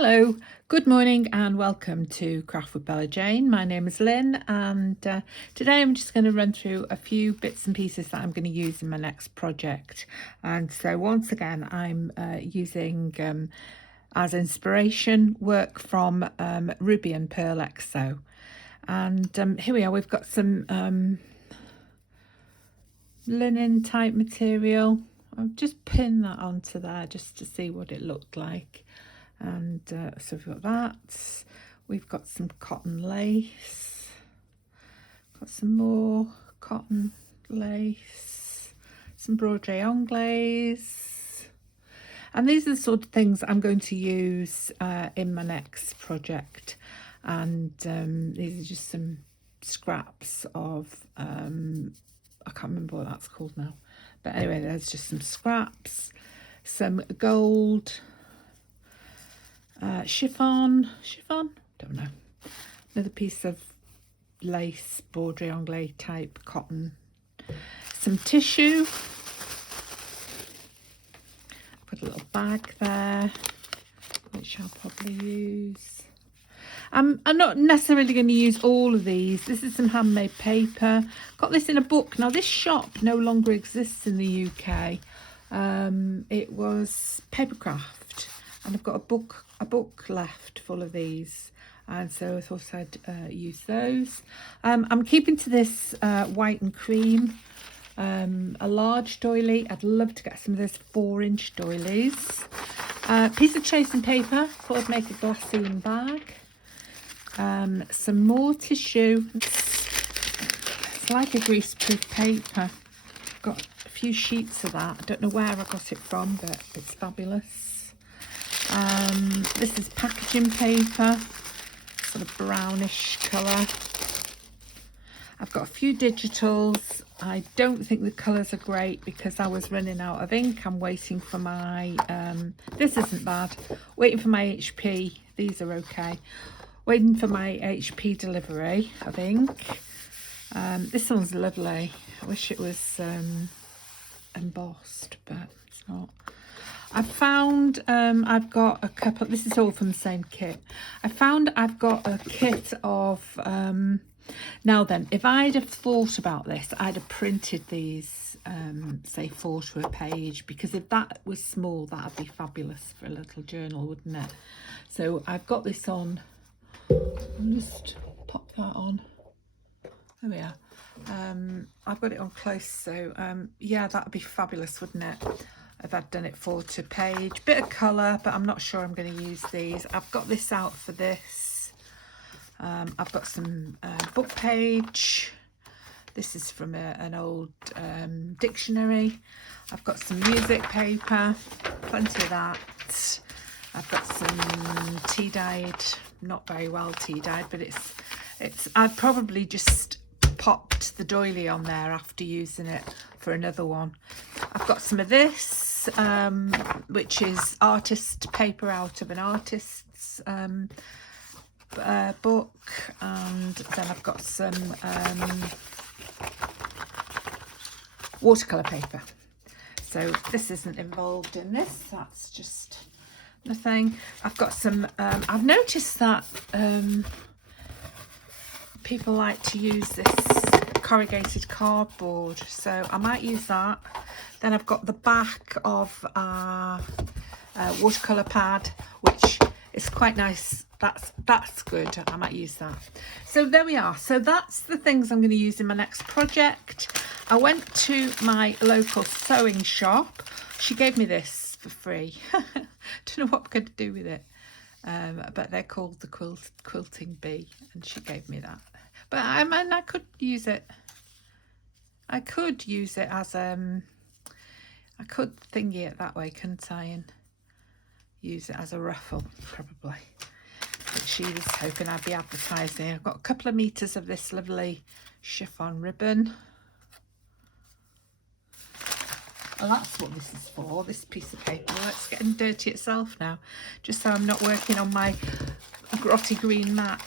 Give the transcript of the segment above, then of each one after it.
Hello, good morning and welcome to Craft with Bella Jane. My name is Lynn and today I'm just going to run through a few bits and pieces that I'm going to use in my next project. And so once again I'm using as inspiration work from Ruby and Pearl XO. And here we are, we've got some linen type material. I've just pinned that onto there just to see what it looked like. And so we've got that, we've got some cotton lace, got some more cotton lace, some broderie anglaise, and these are the sort of things I'm going to use in my next project. And these are just some scraps of I can't remember what that's called now, but anyway, there's just some scraps, some gold chiffon, don't know, another piece of lace, broderie anglaise type cotton, some tissue, put a little bag there which I'll probably use. I'm not necessarily going to use all of these. This is some handmade paper. Got this in a book. Now this shop no longer exists in the UK. It was Papercraft, and I've got a book left full of these, and so I thought I'd use those. I'm keeping to this white and cream, a large doily. I'd love to get some of those 4-inch doilies. Piece of tracing paper, thought I'd make a glassine bag. Some more tissue. It's like a greaseproof paper. I've got a few sheets of that. I don't know where I got it from, but it's fabulous. This is packaging paper, sort of brownish colour. I've got a few digitals. I don't think the colours are great because I was running out of ink. I'm waiting for my, this isn't bad, waiting for my HP. These are okay. Waiting for my HP delivery of ink. This one's lovely. I wish it was embossed, but it's not. I found I've got a couple, this is all from the same kit. I found I've got a kit of, now then, if I'd have thought about this, I'd have printed these, say 4 to a page, because if that was small, that'd be fabulous for a little journal, wouldn't it? So I've got this on, I'll just pop that on. There we are. I've got it on close, so yeah, that'd be fabulous, wouldn't it? If I'd done it 4 to page. Bit of colour, but I'm not sure I'm going to use these. I've got this out for this. I've got some book page. This is from an old dictionary. I've got some music paper, plenty of that. I've got some tea dyed, not very well tea dyed, but it's I've probably just popped the doily on there after using it for another one. I've got some of this, which is artist paper out of an artist's book, and then I've got some watercolour paper. So this isn't involved in this, that's just nothing. I've got some, I've noticed that people like to use this corrugated cardboard, so I might use that. Then I've got the back of a watercolour pad, which is quite nice. That's good. I might use that. So there we are. So that's the things I'm going to use in my next project. I went to my local sewing shop. She gave me this for free. Don't know what I'm going to do with it, but they're called the Quilting Bee, and she gave me that. But I mean, I could use it. I could use it as I could thingy it that way, couldn't I? And use it as a ruffle, probably. But she was hoping I'd be advertising. I've got a couple of meters of this lovely chiffon ribbon. Well, that's what this is for, this piece of paper. Well, it's getting dirty itself now, just so I'm not working on my grotty green mat.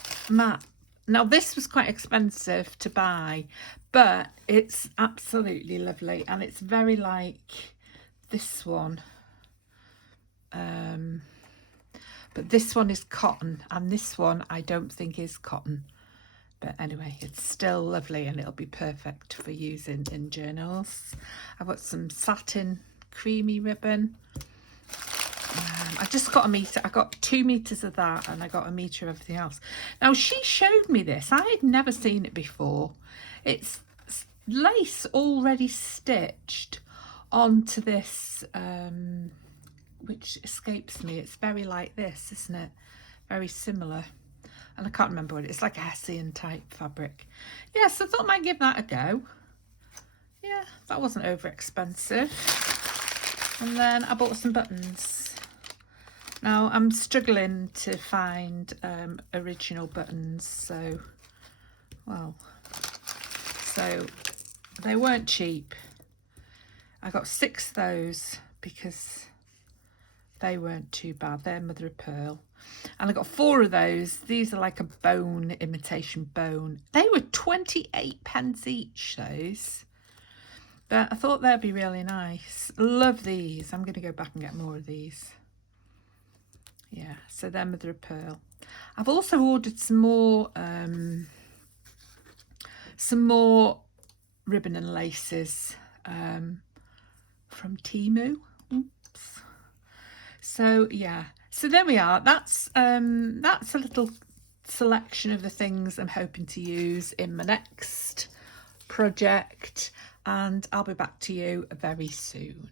Now, this was quite expensive to buy, but it's absolutely lovely, and it's very like this one. but this one is cotton, and this one I don't think is cotton. But anyway, it's still lovely, and it'll be perfect for using in journals. I've got some satin creamy ribbon. I just got a metre. I got 2 meters of that, and I got a metre of everything else. Now, she showed me this. I had never seen it before. It's lace already stitched onto this, which escapes me. It's very like this, isn't it? Very similar. And I can't remember what it is. It's like a Hessian type fabric. Yes, I thought I might give that a go. Yeah, that wasn't over expensive. And then I bought some buttons. Now I'm struggling to find original buttons, so they weren't cheap. I got 6 of those because they weren't too bad. They're mother of pearl. And I got 4 of those. These are like a bone, imitation bone. They were 28p each, those. But I thought they'd be really nice. Love these. I'm going to go back and get more of these. Yeah, so they're mother of pearl. I've also ordered some more ribbon and laces from Temu. Oops. So yeah, so there we are. That's a little selection of the things I'm hoping to use in my next project, and I'll be back to you very soon.